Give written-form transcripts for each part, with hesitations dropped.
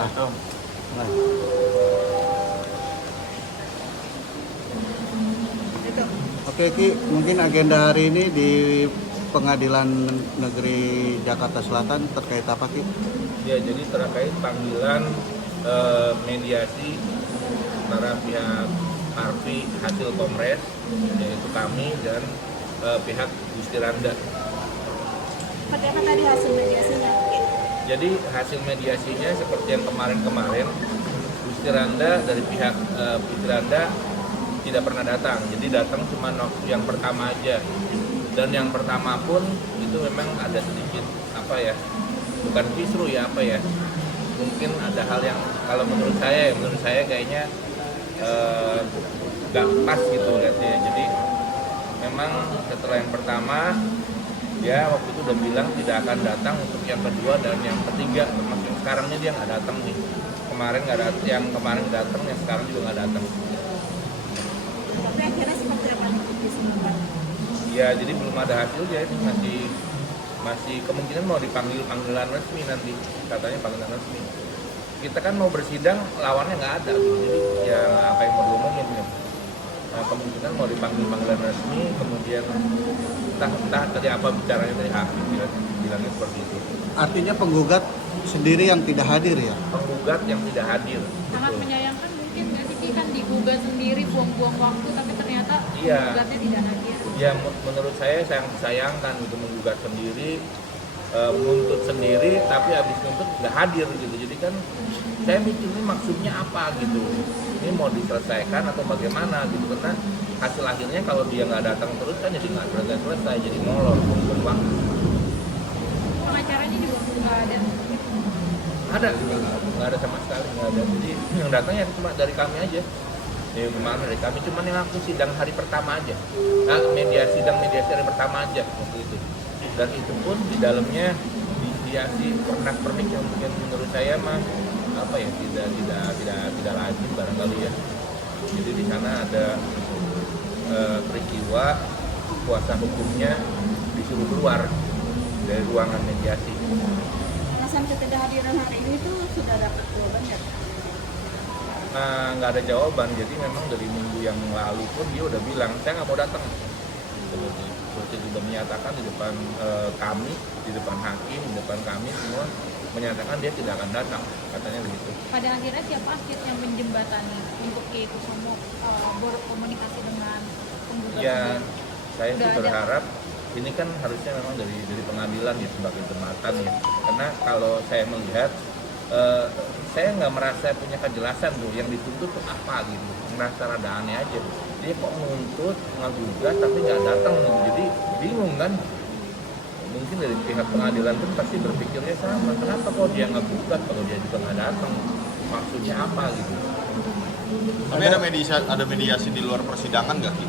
Assalamualaikum. Nah, oke Ki, mungkin agenda hari ini di Pengadilan Negeri Jakarta Selatan terkait apa Ki? Ya, jadi terkait panggilan mediasi antara pihak Arfi hasil Komres, yaitu kami dan pihak Gusti Randa. Seperti apa tadi hasil mediasinya? Jadi hasil mediasinya seperti yang kemarin-kemarin, Gusti Randa dari pihak Gusti Randa tidak pernah datang. Jadi datang cuma waktu yang pertama aja. Dan yang pertama pun itu memang ada sedikit apa ya, bukan kisru ya apa ya, mungkin ada hal yang kalau menurut saya kayaknya nggak pas gitu lihatnya. Jadi memang setelah yang pertama dia waktu itu udah bilang tidak akan datang untuk yang kedua dan yang ketiga, termasuk sekarang ini dia nggak datang nih. Kemarin nggak datang, yang kemarin datang, yang sekarang juga nggak datang. Tapi akhirnya seperti apa nih disebutkan? Ya jadi belum ada hasilnya, ini masih kemungkinan mau dipanggil panggilan resmi nanti, katanya panggilan resmi. Kita kan mau bersidang, lawannya nggak ada gitu. Jadi ya apa yang mau diomongin ya. Nah, kemungkinan mau dipanggil panggilan resmi, kemudian entah tadi apa bicaranya dari hakim bilangnya seperti itu. Artinya penggugat sendiri yang tidak hadir ya? Penggugat yang tidak hadir. Sangat Betul. menyayangkan mungkin nggak sih Ki, kan digugat sendiri buang-buang waktu tapi ternyata Iya. penggugatnya tidak hadir. Ya menurut saya sangat disayangkan gitu, menggugat sendiri, menuntut sendiri, tapi habis nuntut nggak hadir gitu. Jadi kan saya mikir ini maksudnya apa gitu, ini mau diselesaikan atau bagaimana gitu, karena hasil akhirnya kalau dia nggak datang terus kan jadi nggak selesai, jadi molor buang waktu. Pengacaranya juga nggak ada. Ada nggak ada sama sekali, nggak ada. Jadi yang datang ya cuma dari kami aja. Ya gimana dari kami, cuman yang aku sidang hari pertama aja, sidang mediasi hari pertama aja waktu itu. Dan itu pun di dalamnya mediasi pernak-pernik yang mungkin menurut saya mah apa ya, tidak lazim barangkali ya. Jadi di sana ada peristiwa kuasa hukumnya disuruh keluar dari ruangan mediasi. Alasan ketidakhadiran hari ini tuh sudah dapat jawaban nggak? Nah, nggak ada jawaban, jadi memang dari minggu yang lalu pun dia udah bilang saya nggak mau datang. Seperti sudah menyatakan di depan kami, di depan hakim, di depan kami semua menyatakan dia tidak akan datang, katanya begitu. Pada akhirnya siapa yang menjembatani untuk itu semua berkomunikasi dengan penggugat? Ya, saya sih Udah ada. berharap ini kan harusnya memang dari pengadilan ya sebagai jembatan ya. Karena kalau saya melihat saya nggak merasa punya kejelasan tuh yang dituntut tuh apa gitu, merasa rada aneh aja. Dia kok nuntut ngagugat tapi nggak datang gitu, jadi bingung kan. Mungkin dari pihak pengadilan pun pasti berpikirnya sama, kenapa kok dia ngagugat kalau dia juga nggak datang, maksudnya apa gitu. Tapi ada mediasi di luar persidangan nggak Ki?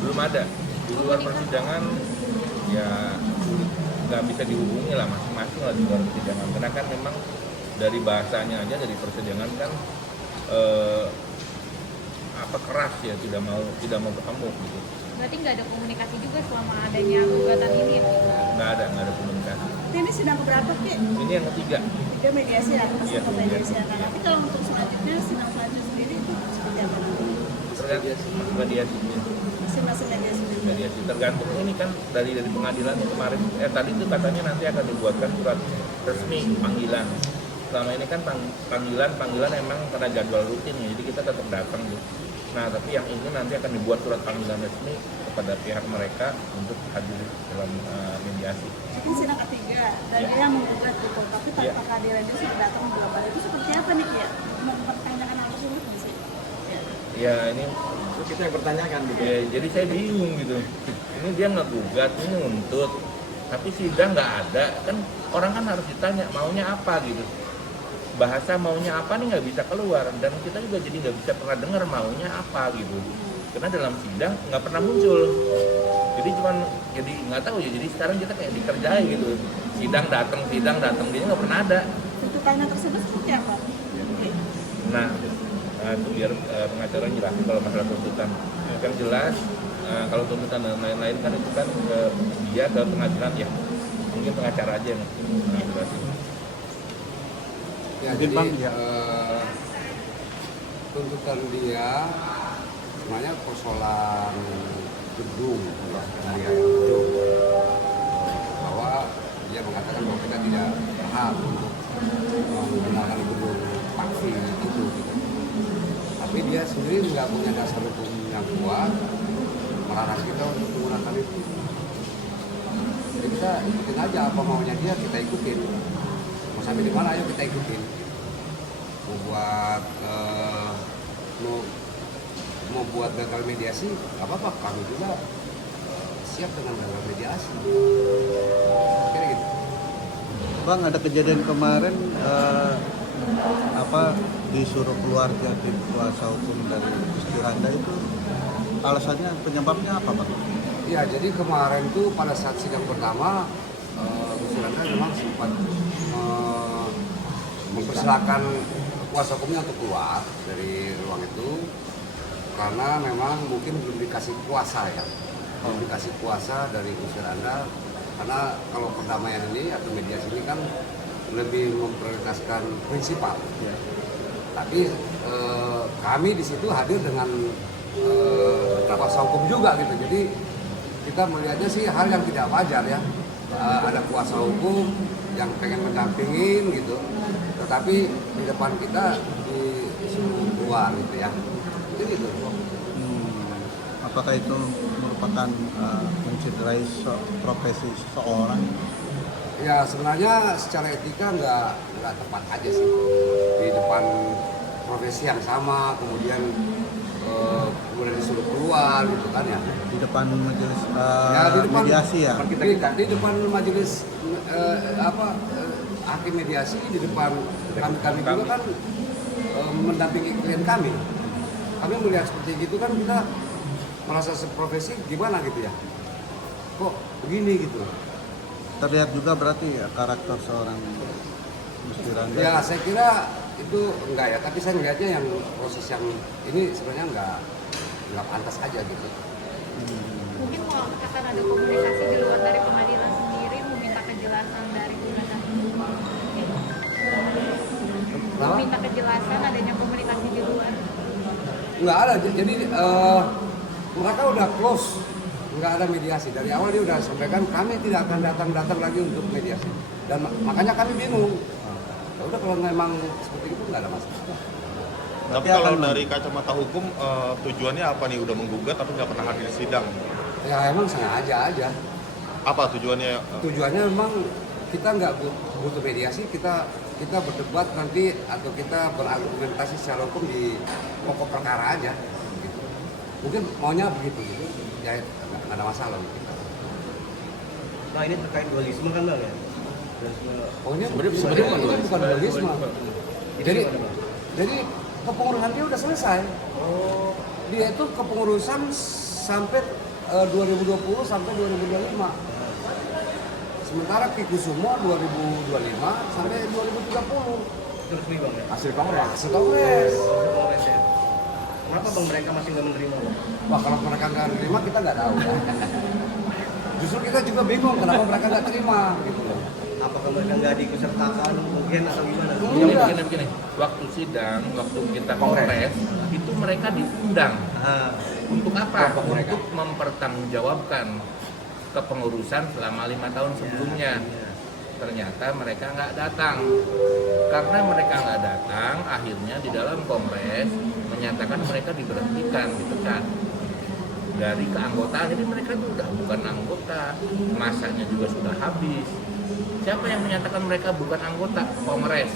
Belum ada. Di luar persidangan ya nggak bisa dihubungi lah masing-masing lah di luar persidangan, karena kan memang dari bahasanya aja dari persidangan kan keras ya, tidak mau ketemu gitu. Berarti nggak ada komunikasi juga selama adanya gugatan ini ya? Nggak ada komunikasi. Ini sidang keberapa Ki? Ini yang ketiga. Tiga mediasi ya, masuk Iya, ke mediasi. iya. Nah, tapi kalau untuk selanjutnya sidang selanjutnya sendiri itu seperti apa nanti? Tergantung Masing-masing mediasi. mediasi, tergantung ini kan dari pengadilan yang kemarin tadi itu katanya nanti akan dibuatkan surat resmi panggilan. Selama ini kan panggilan emang karena jadwal rutin ya, jadi kita tetap datang gitu. Nah tapi yang ini nanti akan dibuat surat panggilan resmi kepada pihak mereka untuk hadir dalam mediasi. Ini sidang ketiga dan Ya. dia yang menggugat gitu, tapi tanpa Ya. kehadiran dia sudah datang beberapa kali. Itu seperti apa nih Ki? Mempertanyakan hal tersebut di sini. Ya ini Itu kita yang bertanyakan gitu. ya, jadi saya bingung gitu. Ini dia ngegugat, ini nuntut, tapi sidang nggak ada. Kan orang kan harus ditanya maunya apa gitu. Bahasa maunya apa nih nggak bisa keluar, dan kita juga jadi nggak bisa pernah dengar maunya apa gitu. Karena dalam sidang nggak pernah muncul. Jadi jadi nggak tahu ya. Jadi sekarang kita kayak dikerjai gitu. Sidang datang, dia nggak pernah ada. Tuntutannya tersebut seperti apa? Nah, itu biar pengacara jelasin kalau masalah tuntutan. Yang jelas kalau tuntutan dan lain-lain kan itu kan dia ke pengadilan ya. Mungkin pengacara aja yang jelasin. Ya, Mungkin jadi Bang, ya. tuntutan dia sebenarnya persoalan gedung, dari gedung, bahwa dia mengatakan bahwa kita tidak berhak untuk menggunakan gedung paksi itu gitu. Tapi dia sendiri nggak punya dasar hukum yang kuat melarang kita untuk menggunakan itu. Jadi kita ikutin aja apa maunya dia, kita ikutin. Mau sampai di mana ayo kita ikutin. Mau buat mau buat gagal mediasi, nggak apa-apa, kami juga siap dengan gagal mediasi. Kira gitu. Bang, ada kejadian kemarin disuruh keluarga tim kuasa hukum dari Gusti Randa itu, alasannya penyebabnya apa, Bang? Ya, jadi kemarin tuh pada saat sidang pertama, Gusti Randa memang sempat mempersilahkan kuasa hukumnya untuk keluar dari ruang itu karena memang mungkin belum dikasih kuasa ya, belum dikasih kuasa dari Gusti Randa, karena kalau perdamaian ini atau mediasi ini kan lebih memprioritaskan prinsipal. Tapi kami di situ hadir dengan kuasa hukum juga gitu, jadi kita melihatnya sih hal yang tidak wajar ya. Ada kuasa hukum yang pengen mendampingin gitu, tetapi di depan kita disuruh keluar gitu ya. Jadi gitu. Apakah itu merupakan mencederai profesi seseorang? Ya sebenarnya secara etika nggak tepat aja sih di depan profesi yang sama, kemudian disuruh keluar gitu kan ya. Di depan majelis Ya, di depan, mediasi ya? Di depan majelis hakim mediasi, di depan kami juga kan mendampingi klien kami. Kami melihat seperti gitu kan kita merasa seprofesi gimana gitu ya. Kok begini gitu. Terlihat juga berarti ya karakter seorang Gusti Randa. Ya saya kira itu enggak ya, tapi saya melihatnya yang proses yang ini sebenarnya enggak pantas aja gitu. Mungkin mau akan ada komunikasi di luar dari pengadilan sendiri meminta kejelasan dari gugatan. Meminta kejelasan adanya komunikasi di luar. Enggak ada, jadi mereka udah close, nggak ada mediasi. Dari awal dia udah sampaikan kami tidak akan datang lagi untuk mediasi. Dan makanya kami bingung. Ya udah kalau memang seperti itu nggak ada masalah. Tapi kalau dari kacamata hukum tujuannya apa nih? Udah menggugat tapi nggak pernah hadir sidang. Ya emang sengaja aja. Apa tujuannya? Tujuannya memang kita nggak butuh mediasi, kita berdebat nanti atau kita berargumentasi secara hukum di pokok perkara aja. Gitu. Mungkin maunya begitu, gitu. Ya nggak ada masalah. Gitu. Nah ini terkait dualisme kan Bang ya? Oh ini sebenarnya bukan dualisme. Jadi kepengurusan dia udah selesai. Dia itu kepengurusan sampai 2020 sampai 2025. Sementara Ki Kusumo 2025 sampai 2030. Terus nih Bang ya? Hasil kongres. Kongres ya? Kenapa Bang mereka masih nggak menerima Bang? Wah kalau mereka nggak terima kita nggak tahu. Justru kita juga bingung kenapa mereka nggak terima gitu loh. Apakah mereka nggak diikutsertakan mungkin atau gimana? Begini. Waktu sidang, waktu kita kongres, itu mereka diundang. Untuk apa? Untuk mempertanggungjawabkan kepengurusan selama 5 tahun sebelumnya. Ternyata mereka nggak datang. Karena mereka nggak datang, akhirnya di dalam kongres menyatakan mereka diberhentikan, dipecat dari keanggotaan. Jadi mereka itu udah bukan anggota, masanya juga sudah habis. Siapa yang menyatakan mereka bukan anggota kongres?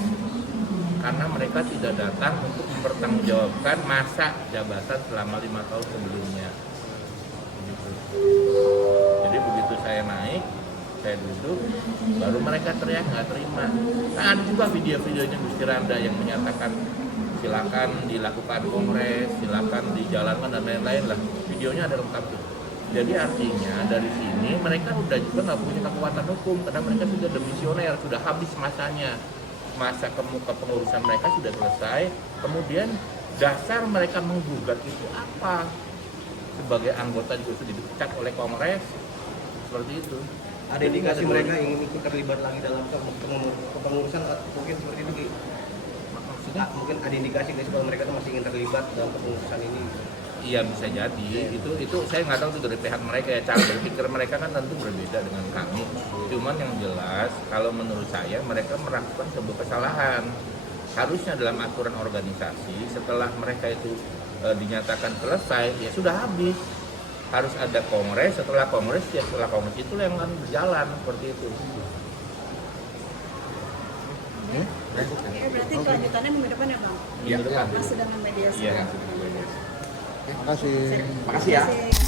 Karena mereka tidak datang untuk mempertanggungjawabkan masa jabatan selama 5 tahun sebelumnya. Jadi begitu saya naik, saya duduk, baru mereka teriak nggak terima. Nah, ada juga video-videonya Gusti Randa yang menyatakan silakan dilakukan kongres, silakan dijalankan dan lain-lain lah. Videonya ada lengkap tuh. Jadi artinya dari sini mereka udah juga nggak punya kekuatan hukum karena mereka sudah demisioner, sudah habis masanya. Masa kepengurusan mereka sudah selesai. Kemudian dasar mereka menggugat itu apa? Sebagai anggota juga sudah dipecat oleh kongres, seperti itu. Ada indikasi mereka ingin ikut terlibat lagi dalam kepengurusan mungkin seperti itu Ki? mungkin ada indikasi guys bahwa mereka tuh masih ingin terlibat dalam kepengurusan ini. Iya bisa jadi, itu saya nggak tahu itu dari pihak mereka ya, cara berpikir mereka kan tentu berbeda dengan kami. Cuman yang jelas kalau menurut saya mereka melakukan sebuah kesalahan. Harusnya dalam aturan organisasi setelah mereka itu dinyatakan selesai ya sudah habis. Harus ada kongres, setelah kongres ya setelah kongres itu yang akan berjalan seperti itu. Berarti kelanjutannya minggu depan ya Bang? Minggu depan. Masih dengan mediasi. Iya. Terima kasih. Makasih ya. Masih.